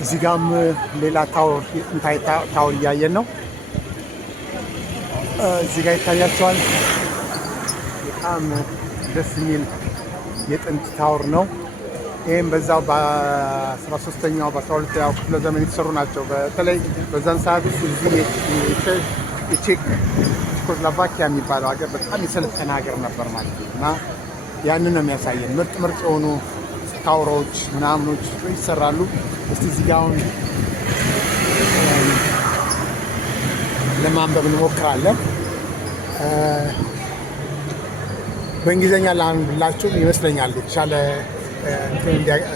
እዚህ ጋም ሌላ ታወር የጥንታዊ ታወር እያየን ነው። እዚህ ጋር ይታያቸዋል። በጣም ደስ የሚል የጥንት ታወር ነው። ይህም በዛው በ13ኛው በ12ኛው ክፍለ ዘመን የተሰሩ ናቸው። በተለይ በዛን ሰዓት እዚህ ቼኮስሎቫኪያ የሚባለው ሀገር በጣም የሰለጠነ ሀገር ነበር ማለት ነው እና ያንን ነው የሚያሳየን። ምርጥ ምርጥ የሆኑ ታወሮች ምናምኖች ይሰራሉ። እስቲ እዚህ ጋር አሁን ለማንበብ እንሞክራለን። በእንግሊዝኛ ላንብላችሁ ይመስለኛል የተሻለ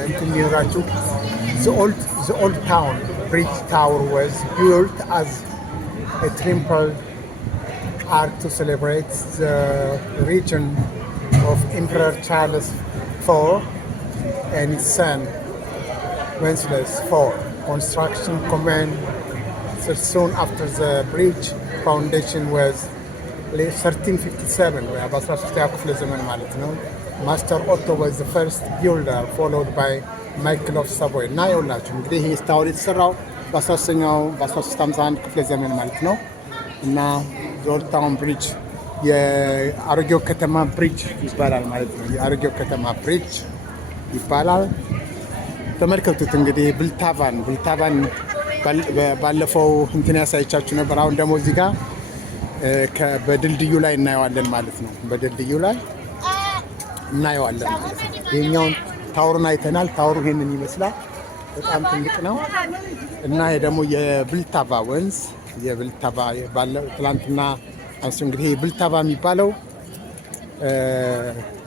እንትን ሊኖራችሁ። The old town bridge tower was built as a temple art to celebrate the region of Emperor Charles IV and his son Wenceslas IV. Construction commenced soon after the bridge foundation was 1357 በ13ኛው ክፍለ ዘመን ማለት ነው። ማስተር ኦቶ was the first builder followed by Michael of Savoy እና ይኸውላችሁ እንግዲህ ይህ ታወር የተሰራው በ1351 ክፍለ ዘመን ማለት ነው እና ኦልድ ታውን ብሪጅ የአሮጌው ከተማ ብሪጅ ይባላል ማለት ነው። የአሮጌው ከተማ ብሪጅ ይባላል። ተመልከቱት እንግዲህ ብልታቫን ባለፈው እንትን ያሳይቻችሁ ነበር። አሁን ደግሞ እዚህ ጋር በድልድዩ ላይ እናየዋለን ማለት ነው። በድልድዩ ላይ እናየዋለን ማለት ነው። ይሄኛውን ታወሩን አይተናል። ታወሩ ይሄንን ይመስላል። በጣም ትልቅ ነው እና ይሄ ደግሞ የብልታቫ ወንዝ የብልታቫ ትላንትና አንሱ እንግዲህ ብልታቫ የሚባለው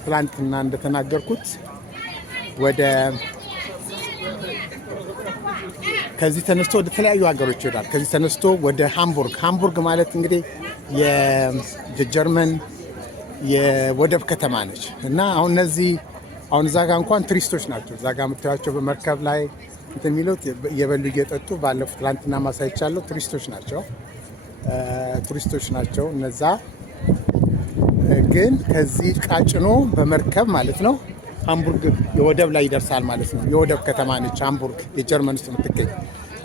ትላንትና እንደተናገርኩት ወደ ከዚህ ተነስቶ ወደ ተለያዩ ሀገሮች ይሄዳል። ከዚህ ተነስቶ ወደ ሃምቡርግ ማለት እንግዲህ የጀርመን የወደብ ከተማ ነች እና አሁን እዛ ጋር እንኳን ቱሪስቶች ናቸው። እዛ ጋር የምታዩቸው በመርከብ ላይ እንትን የሚሉት እየበሉ እየጠጡ ባለፉት ትላንትና ማሳይቻለሁ። ቱሪስቶች ናቸው እነዛ። ግን ከዚህ ቃጭኖ በመርከብ ማለት ነው ሃምቡርግ የወደብ ላይ ይደርሳል ማለት ነው። የወደብ ከተማ ነች ሃምቡርግ የጀርመን ውስጥ የምትገኝ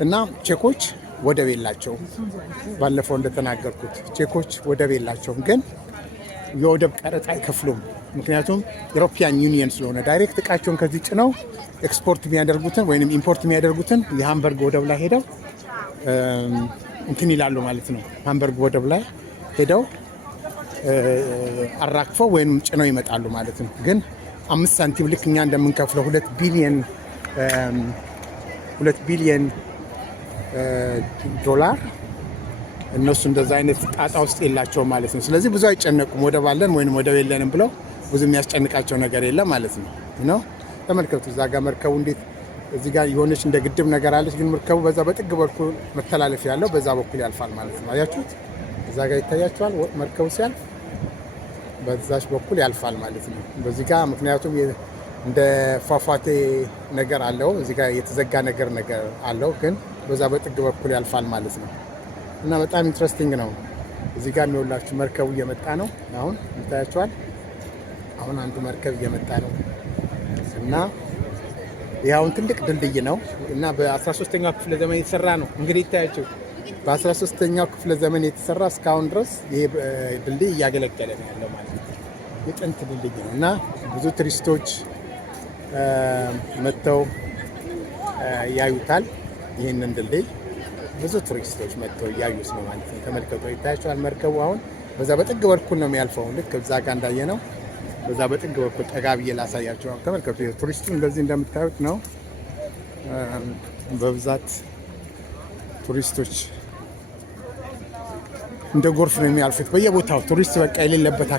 እና ቼኮች ወደብ የላቸው። ባለፈው እንደተናገርኩት ቼኮች ወደብ የላቸውም፣ ግን የወደብ ቀረጥ አይከፍሉም። ምክንያቱም ዩሮፒያን ዩኒየን ስለሆነ ዳይሬክት እቃቸውን ከዚህ ጭነው ኤክስፖርት የሚያደርጉትን ወይም ኢምፖርት የሚያደርጉትን የሃምበርግ ወደብ ላይ ሄደው እንትን ይላሉ ማለት ነው። ሃምበርግ ወደብ ላይ ሄደው አራክፈው ወይም ጭነው ይመጣሉ ማለት ነው። ግን 5 ሳንቲም ልክ እኛ እንደምንከፍለው 2 ቢሊየን ዶላር እነሱ እንደዛ አይነት ጣጣ ውስጥ የላቸውም ማለት ነው። ስለዚህ ብዙ አይጨነቁም። ወደብ አለን ወይም ወደብ የለንም ብለው ብዙ የሚያስጨንቃቸው ነገር የለም ማለት ነው። ተመልከቱ እዛ ጋር መርከቡ እንዴት እዚህ ጋር የሆነች እንደ ግድብ ነገር አለች፣ ግን መርከቡ በዛ በጥግ በኩል መተላለፍ ያለው በዛ በኩል ያልፋል ማለት ነው። አያችሁት? እዛ ጋር ይታያችኋል። መርከቡ ሲያልፍ በዛች በኩል ያልፋል ማለት ነው። በዚህ ጋር ምክንያቱም እንደ ፏፏቴ ነገር አለው፣ እዚህ ጋር የተዘጋ ነገር አለው፣ ግን በዛ በጥግ በኩል ያልፋል ማለት ነው። እና በጣም ኢንትረስቲንግ ነው። እዚህ ጋር የሚወላችሁ መርከቡ እየመጣ ነው። አሁን ይታያችኋል። አሁን አንዱ መርከብ እየመጣ ነው እና ይኸውን ትልቅ ድልድይ ነው እና በ13ኛው ክፍለ ዘመን የተሰራ ነው። እንግዲህ ይታያችሁ በ13ኛው ክፍለ ዘመን የተሰራ እስካሁን ድረስ ይሄ ድልድይ እያገለገለ ነው ያለው ማለት ነው። የጥንት ድልድይ ነው እና ብዙ ቱሪስቶች መጥተው ያዩታል። ይህንን ድልድይ ብዙ ቱሪስቶች መጥተው እያዩት ነው ማለት ነው። ተመልከቱ፣ ይታያችኋል። መርከቡ አሁን በዛ በጥግ በኩል ነው የሚያልፈው። ልክ እዛ ጋር እንዳየ ነው በዛ በጥግ በኩል ጠጋ ብዬ ላሳያቸው። ተመልከቱ፣ ቱሪስቱ እንደዚህ እንደምታዩት ነው። በብዛት ቱሪስቶች እንደ ጎርፍ ነው የሚያልፉት በየቦታው። ቱሪስት በቃ የሌለበት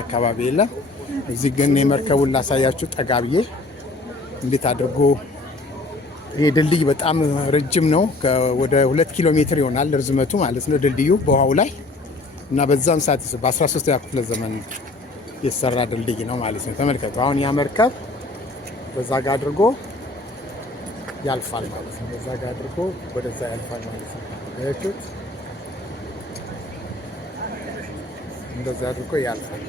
አካባቢ የለም። እዚህ ግን የመርከቡን ላሳያችሁ ጠጋ ብዬ እንዴት አድርጎ ይሄ ድልድይ በጣም ረጅም ነው። ወደ 2 ኪሎ ሜትር ይሆናል ርዝመቱ ማለት ነው ድልድዩ በውሃው ላይ እና በዛም ሰዓት በ13ኛው ክፍለ ዘመን የተሰራ ድልድይ ነው ማለት ነው። ተመልከቱ፣ አሁን ያ መርከብ በዛ ጋር አድርጎ ያልፋል ማለት ነው። በዛ ጋር አድርጎ ወደዛ ያልፋል ማለት ነው። አያችሁት? እንደዛ አድርጎ ያልፋል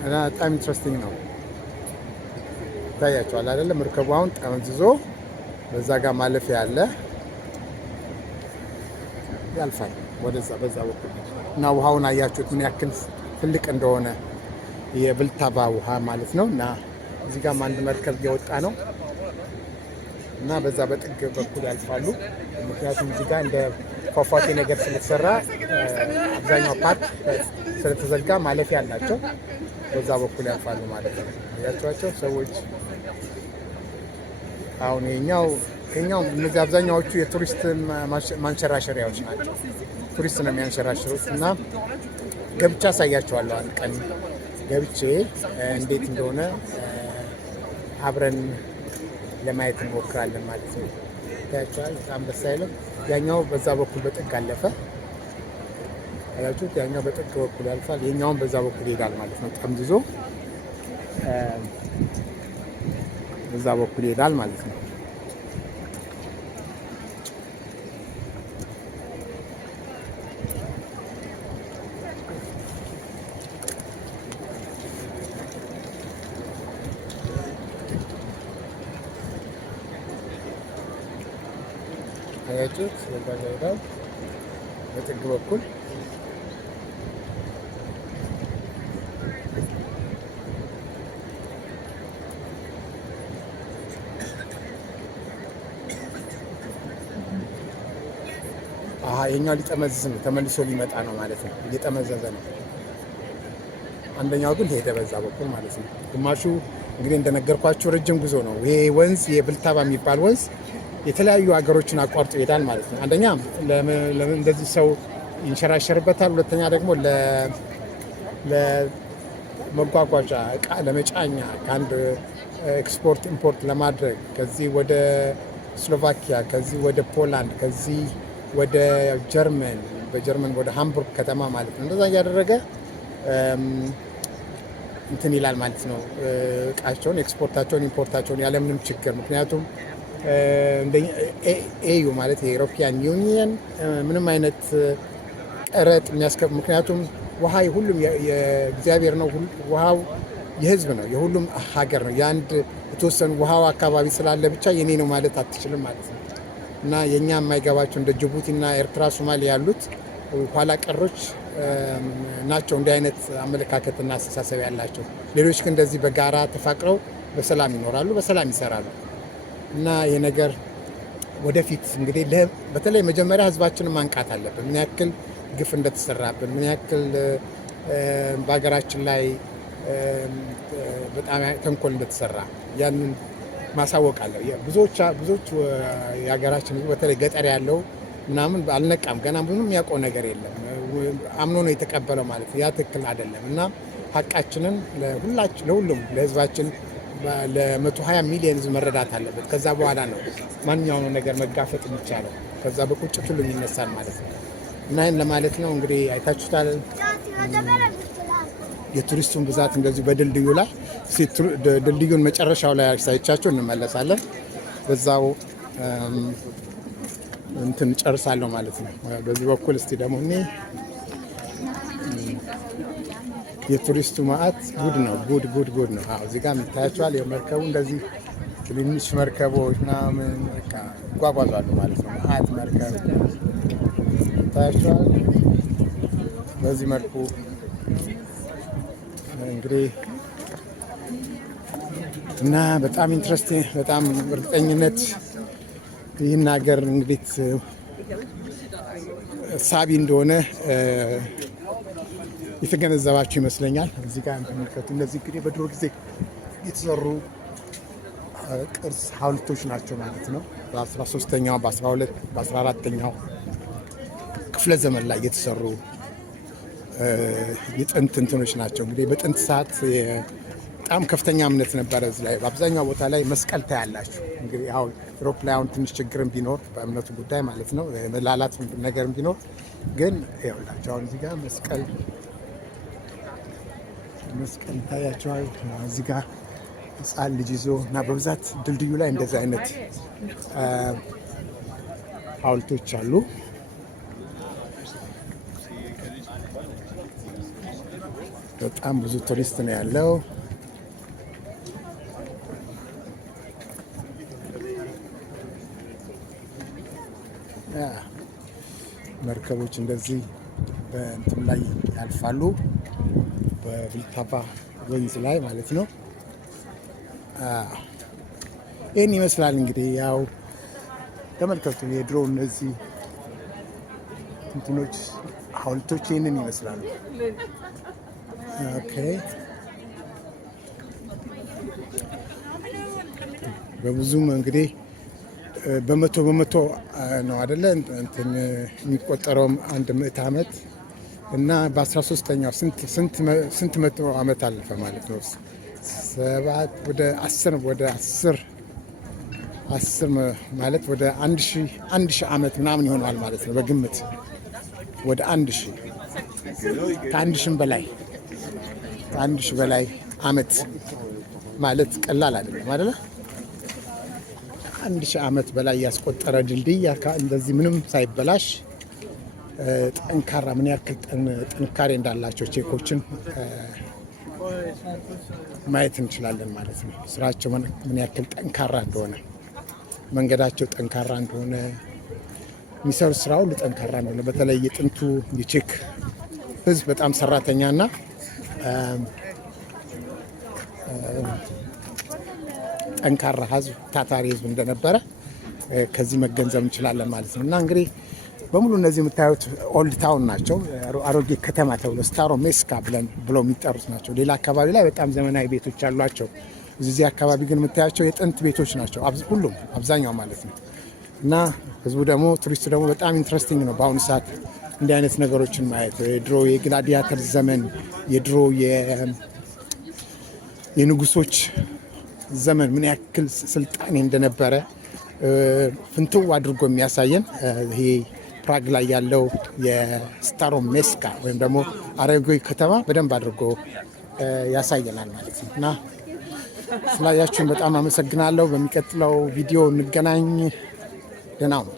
እና በጣም ኢንትረስቲንግ ነው። ይታያቸዋል አይደለ? መርከቡ አሁን ጠምዝዞ በዛ ጋር ማለፊያ አለ ያልፋል ወደዛ በዛ በኩል እና ውሃውን አያችሁት ምን ያክል ትልቅ እንደሆነ የብልታባ ውሃ ማለት ነው። እና እዚህ ጋር አንድ መርከብ እየወጣ ነው እና በዛ በጥግ በኩል ያልፋሉ። ምክንያቱም እዚህ ጋር እንደ ፏፏቴ ነገር ስለተሰራ አብዛኛው ፓርክ ስለተዘጋ ማለፊያ አላቸው። በዛ በኩል ያልፋሉ ማለት ነው። ያያቸዋቸው ሰዎች አሁን የኛው እነዚህ አብዛኛዎቹ የቱሪስት ማንሸራሸሪያዎች ናቸው። ቱሪስት ነው የሚያንሸራሽሩት እና ገብቻ አሳያቸዋለሁ። አንድ ቀን ገብቼ እንዴት እንደሆነ አብረን ለማየት እንሞክራለን ማለት ነው። ታያቸዋል። በጣም ደስ አይልም? ያኛው በዛ በኩል በጥግ አለፈ አያችሁት? ያኛው በጥግ በኩል ያልፋል፣ የኛውን በዛ በኩል ይሄዳል ማለት ነው። ጠምዝዞ በዛ በኩል ይሄዳል ማለት ነው። አያችሁት? በዛ ይሄዳል በጥግ በኩል የኛው ሊጠመዝዝ ነው፣ ተመልሶ ሊመጣ ነው ማለት ነው። እየጠመዘዘ ነው። አንደኛው ግን ሄደ በዛ በኩል ማለት ነው። ግማሹ እንግዲህ እንደነገርኳቸው ረጅም ጉዞ ነው። ይሄ ወንዝ የብልታባ የሚባል ወንዝ የተለያዩ ሀገሮችን አቋርጦ ይሄዳል ማለት ነው። አንደኛ እንደዚህ ሰው ይንሸራሸርበታል። ሁለተኛ ደግሞ ለመጓጓዣ እቃ ለመጫኛ ከአንድ ኤክስፖርት ኢምፖርት ለማድረግ ከዚህ ወደ ስሎቫኪያ፣ ከዚህ ወደ ፖላንድ፣ ከዚህ ወደ ጀርመን፣ በጀርመን ወደ ሃምቡርግ ከተማ ማለት ነው። እንደዛ እያደረገ እንትን ይላል ማለት ነው። እቃቸውን ኤክስፖርታቸውን ኢምፖርታቸውን ያለምንም ችግር። ምክንያቱም ኤዩ ማለት የኢሮፒያን ዩኒየን ምንም አይነት ቀረጥ የሚያስከብ ምክንያቱም ውሃ ሁሉም የእግዚአብሔር ነው። ውሃው የህዝብ ነው፣ የሁሉም ሀገር ነው። የአንድ የተወሰኑ ውሃው አካባቢ ስላለ ብቻ የኔ ነው ማለት አትችልም ማለት ነው። እና የኛ የማይገባቸው እንደ ጅቡቲና ኤርትራ፣ ሶማሌ ያሉት ኋላ ቀሮች ናቸው እንዲህ አይነት አመለካከትና አስተሳሰብ ያላቸው። ሌሎች ግን እንደዚህ በጋራ ተፋቅረው በሰላም ይኖራሉ፣ በሰላም ይሰራሉ። እና ይህ ነገር ወደፊት እንግዲህ በተለይ መጀመሪያ ህዝባችንን ማንቃት አለብን። ምን ያክል ግፍ እንደተሰራብን፣ ምን ያክል በሀገራችን ላይ በጣም ተንኮል እንደተሰራ ያንን ማሳወቅ አለ። ብዙዎች የሀገራችን በተለይ ገጠር ያለው ምናምን አልነቃም። ገና ምንም የሚያውቀው ነገር የለም። አምኖ ነው የተቀበለው ማለት ነው። ያ ትክክል አይደለም። እና ሀቃችንን ለሁሉም ለህዝባችን ለ120 ሚሊዮን ህዝብ መረዳት አለበት። ከዛ በኋላ ነው ማንኛውም ነገር መጋፈጥ የሚቻለው። ከዛ በቁጭት ሁሉም ይነሳል ማለት ነው። እና ይህን ለማለት ነው እንግዲህ አይታችሁታል የቱሪስቱን ብዛት እንደዚሁ በድልድዩ ላይ ድልድዩን መጨረሻው ላይ አሳይቻችሁ እንመለሳለን። በዛው እንትን ጨርሳለሁ ማለት ነው። በዚህ በኩል እስቲ ደግሞ እኔ የቱሪስቱ ማዕት ጉድ ነው፣ ጉድ ነው። አዎ እዚህ ጋር የሚታያቸዋል የመርከቡ እንደዚህ ትንንሽ መርከቦች ምናምን በቃ ይጓጓዛሉ ማለት ነው። ማዕት መርከብ ይታያቸዋል። በዚህ መልኩ እንግዲህ እና በጣም ኢንትረስቲንግ በጣም እርግጠኝነት ይህን ሀገር እንግዲህ ሳቢ እንደሆነ የተገነዘባችሁ ይመስለኛል። እዚህ ጋር ተመልከቱ። እነዚህ እንግዲህ በድሮ ጊዜ የተሰሩ ቅርስ ሐውልቶች ናቸው ማለት ነው። በ13ኛው በ12 በ14ኛው ክፍለ ዘመን ላይ የተሰሩ የጥንት እንትኖች ናቸው። እንግዲህ በጥንት ሰዓት በጣም ከፍተኛ እምነት ነበረ እዚህ ላይ። በአብዛኛው ቦታ ላይ መስቀል ታያላችሁ። እንግዲህ አሁን ዩሮፕ ላይ አሁን ትንሽ ችግርም ቢኖር በእምነቱ ጉዳይ ማለት ነው መላላት ነገርም ቢኖር ግን ይኸውላችሁ አሁን እዚህ ጋር መስቀል ይታያቸዋል። እዚህ ጋር ሕፃን ልጅ ይዞ እና በብዛት ድልድዩ ላይ እንደዚህ አይነት ሐውልቶች አሉ። በጣም ብዙ ቱሪስት ነው ያለው። መርከቦች እንደዚህ በእንትን ላይ ያልፋሉ፣ በቪልታቫ ወንዝ ላይ ማለት ነው። ይህን ይመስላል እንግዲህ ያው ተመልከቱ። የድሮ እነዚህ እንትኖች ሐውልቶች ይህንን ይመስላሉ። ኦኬ በብዙም እንግዲህ በመቶ ነው አይደለ እንትን የሚቆጠረውም 100 ዓመት እና በ13ኛው ስንት መቶ ዓመት አለፈ ማለት ነው። 7 ወደ 10 ማለት ወደ 1000 ዓመት ምናምን ይሆናል ማለት ነው በግምት ወደ 1000 ከ1000 በላይ ዓመት ማለት ቀላል አይደለም አይደለ? 1000 ዓመት በላይ ያስቆጠረ ድልድይ እንደዚህ ምንም ሳይበላሽ ጠንካራ ምን ያክል ጥንካሬ እንዳላቸው ቼኮችን ማየት እንችላለን ማለት ነው። ስራቸው ምን ያክል ጠንካራ እንደሆነ፣ መንገዳቸው ጠንካራ እንደሆነ፣ የሚሰሩት ስራ ሁሉ ጠንካራ እንደሆነ፣ በተለይ የጥንቱ የቼክ ህዝብ በጣም ሰራተኛና ጠንካራ ህዝብ፣ ታታሪ ህዝብ እንደነበረ ከዚህ መገንዘብ እንችላለን ማለት ነው። እና እንግዲህ በሙሉ እነዚህ የምታዩት ኦልድ ታውን ናቸው። አሮጌ ከተማ ተብሎ ስታሮሜስካ ብለው የሚጠሩት ናቸው። ሌላ አካባቢ ላይ በጣም ዘመናዊ ቤቶች ያሏቸው፣ እዚህ አካባቢ ግን የምታያቸው የጥንት ቤቶች ናቸው ሁሉም፣ አብዛኛው ማለት ነው። እና ህዝቡ ደግሞ ቱሪስቱ ደግሞ በጣም ኢንትረስቲንግ ነው በአሁኑ ሰዓት እንዲህ አይነት ነገሮችን ማየት። የድሮ የግላዲያተር ዘመን፣ የድሮ የንጉሶች ዘመን ምን ያክል ስልጣኔ እንደነበረ ፍንትው አድርጎ የሚያሳየን ይሄ ፕራግ ላይ ያለው የስታሮሜስካ ወይም ደግሞ አሮጌ ከተማ በደንብ አድርጎ ያሳየናል ማለት ነው። እና ስላያችሁን በጣም አመሰግናለሁ። በሚቀጥለው ቪዲዮ እንገናኝ። ደህና ሁኑ።